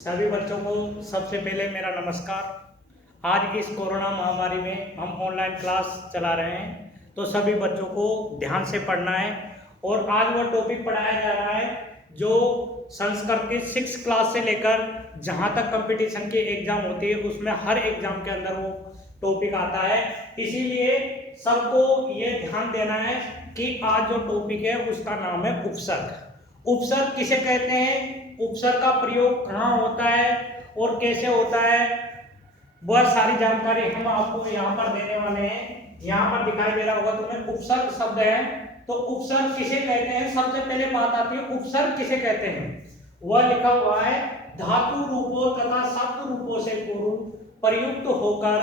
सभी बच्चों को सबसे पहले मेरा नमस्कार। आज इस कोरोना महामारी में हम ऑनलाइन क्लास चला रहे हैं, तो सभी बच्चों को ध्यान से पढ़ना है। और आज वो टॉपिक पढ़ाया जा रहा है जो संस्कृत के 6 क्लास से लेकर जहाँ तक कंपटीशन की एग्जाम होती है उसमें हर एग्जाम के अंदर वो टॉपिक आता है। इसीलिए सबको ये ध्यान देना है कि आज जो टॉपिक है उसका नाम है उपसर्ग। उपसर्ग किसे कहते हैं, उपसर्ग का प्रयोग कहाँ होता है और कैसे होता है, वह सारी जानकारी हम आपको यहाँ पर देने वाले हैं। यहाँ पर दिखाई दे रहा होगा तुम्हें उपसर्ग शब्द है, तो उपसर्ग किसे कहते हैं। सबसे पहले बात आती है उपसर्ग किसे कहते हैं। वह लिखा हुआ है धातु रूपों तथा शब्द रूपों से पूर्व प्रयुक्त होकर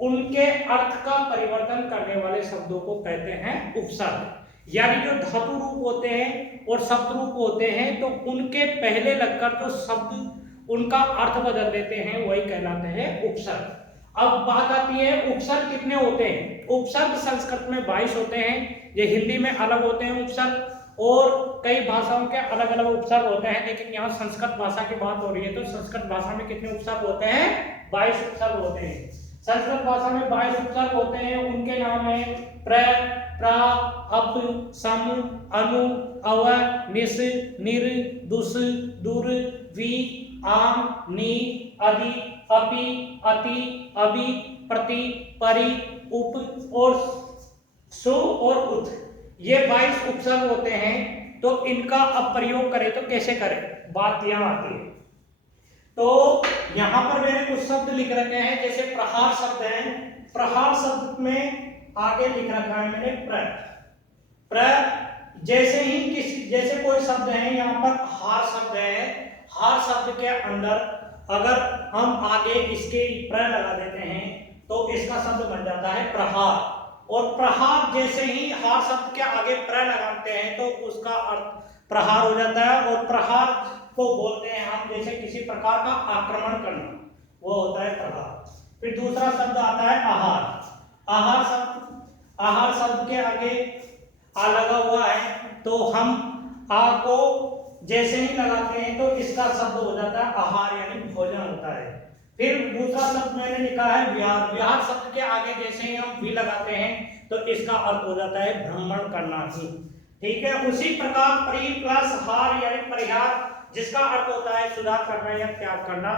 उनके अर्थ का परिवर्तन करने वाले शब्दों को कहते हैं उपसर्ग। यानी जो धातु रूप होते हैं और शब्द रूप होते हैं तो उनके पहले लगकर जो शब्द उनका अर्थ बदल देते हैं वही कहलाते हैं उपसर्ग। अब बात आती है उपसर्ग कितने होते हैं। उपसर्ग संस्कृत में 22 होते हैं, ये हिंदी में अलग होते हैं उपसर्ग, और कई भाषाओं के अलग अलग उपसर्ग होते हैं। लेकिन यहाँ संस्कृत भाषा की बात हो रही है तो संस्कृत भाषा में कितने उपसर्ग होते हैं, 22 उपसर्ग होते हैं। संस्कृत भाषा में 22 उपसर्ग होते हैं। उनके नाम है प्र, प्रा, अप, सम, अनु, अव, निस, निर, दुस, दुर, वि, आम, नी, अधि, अपि, अति, अभि, प्रति, परि, उप और सु और उत, ये 22 उपसर्ग होते हैं। तो इनका अब प्रयोग करें तो कैसे करें, बात यहाँ आती है। तो यहां पर मैंने कुछ शब्द लिख रखे हैं, जैसे प्रहार शब्द है। प्रहार शब्द में आगे लिख रखा है मैंने प्र। जैसे ही जैसे कोई शब्द है, यहाँ पर हार शब्द है, हार शब्द के अंदर अगर हम आगे इसके प्र लगा देते हैं तो इसका शब्द बन जाता है प्रहार। और प्रहार जैसे ही हार शब्द के आगे प्र लगाते हैं तो उसका अर्थ प्रहार हो जाता है। और प्रहार को बोलते हैं हम जैसे किसी प्रकार का आक्रमण करना, वो होता है प्रहार। फिर दूसरा शब्द आता है आहार। आहार शब्द के आगे आ लगा हुआ है तो हम आ को जैसे ही लगाते हैं तो इसका शब्द हो जाता है आहार, यानी भोजन होता है। फिर दूसरा शब्द मैंने लिखा है विहार। विहार शब्द के आगे जैसे ही हम भी लगाते हैं तो इसका अर्थ हो जाता है भ्रमण करना ही, ठीक है। उसी प्रकार परि प्लस हार यानी परिहार, जिसका अर्थ होता है सुधार करना या त्याग करना।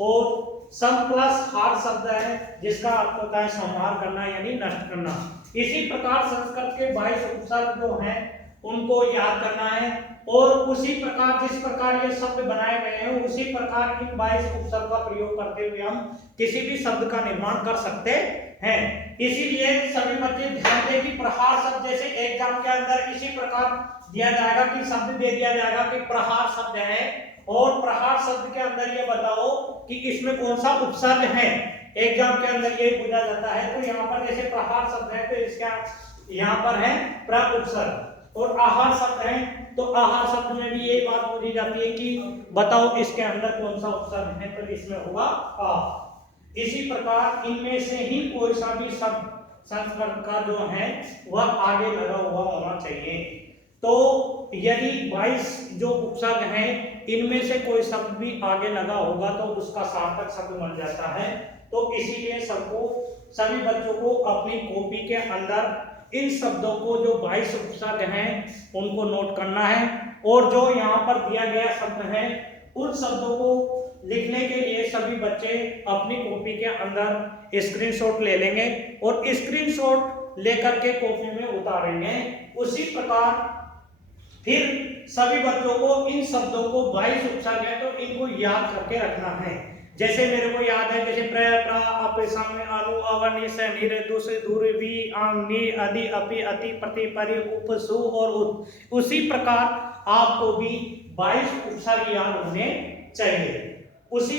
और सम प्लस हार शब्द है जिसका अर्थ होता है संहार करना यानी नष्ट करना। इसी प्रकार संस्कृत के 22 उपसर्ग जो हैं उनको याद करना है। और उसी प्रकार जिस प्रकार ये शब्द बनाए गए हैं उसी प्रकार इन 22 उपसर्ग का प्रयोग करते हुए हम किसी भी शब्द का निर्माण कर सकते हैं। इसीलिए सभी बच्चे ध्यान दें कि प्रहार शब्द जैसे एग्जाम के अंदर इसी प्रकार दिया जाएगा कि शब्द दे दिया जाएगा कि प्रहार शब्द है, और प्रहार शब्द के अंदर ये बताओ कि इसमें कौन सा उपसर्ग है। एग्जाम के अंदर ये पूछा जाता है। तो यहाँ पर जैसे प्रहार शब्द है तो इसका यहाँ पर है प्र उपसर्ग। और आहार शब्द है तो आहार शब्द में भी यही बात पूछी जाती है कि बताओ इसके अंदर कौन सा उपसर्ग है, तो इसमें होगा आ। इसी प्रकार इनमें से ही कोई सा भी शब्द संस्कृत का जो है वह आगे लगा हुआ होना चाहिए। तो यदि 22 जो उपसर्ग हैं इनमें से कोई शब्द भी आगे लगा होगा तो उसका सार्थक शब्द बन जाता है। तो इसीलिए सभी बच्चों को अपनी कॉपी के अंदर इन शब्दों को जो 22 उपसर्ग हैं उनको नोट करना है। और जो यहाँ पर दिया गया शब्द है उन शब्दों को लिखने के लिए सभी बच्चे अपनी कॉपी के अंदर स्क्रीनशॉट ले लेंगे और स्क्रीनशॉट लेकर के कॉपी में उतारेंगे। उसी प्रकार फिर सभी बच्चों को इन शब्दों को 22 उपसर्ग है तो इनको याद करके रखना है। जैसे मेरे को याद है, जैसे प्र, प्रा, अप, सम, अनु, अव, निस, निर, दुस, दुर, वि, आम, नी, अधि, अपि, अति, प्रति, परि, उप, सु और उत। उसी प्रकार आपको भी 22 उपसर्ग याद होने चाहिए। उसी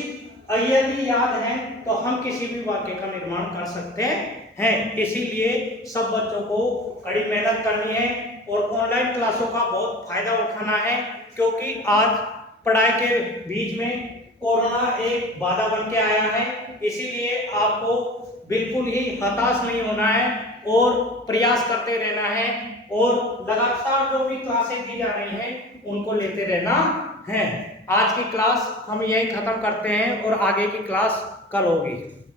यदि याद है तो हम किसी भी वाक्य का निर्माण कर सकते हैं। इसीलिए सब बच्चों को कड़ी मेहनत करनी है और ऑनलाइन क्लासों का बहुत फायदा उठाना है, क्योंकि आज पढ़ाई के बीच में कोरोना एक बाधा बन के आया है। इसीलिए आपको बिल्कुल ही हताश नहीं होना है और प्रयास करते रहना है और लगातार जो भी क्लासें दी जा रही हैं उनको लेते रहना हैं। आज की क्लास हम यहीं ख़त्म करते हैं और आगे की क्लास कल होगी।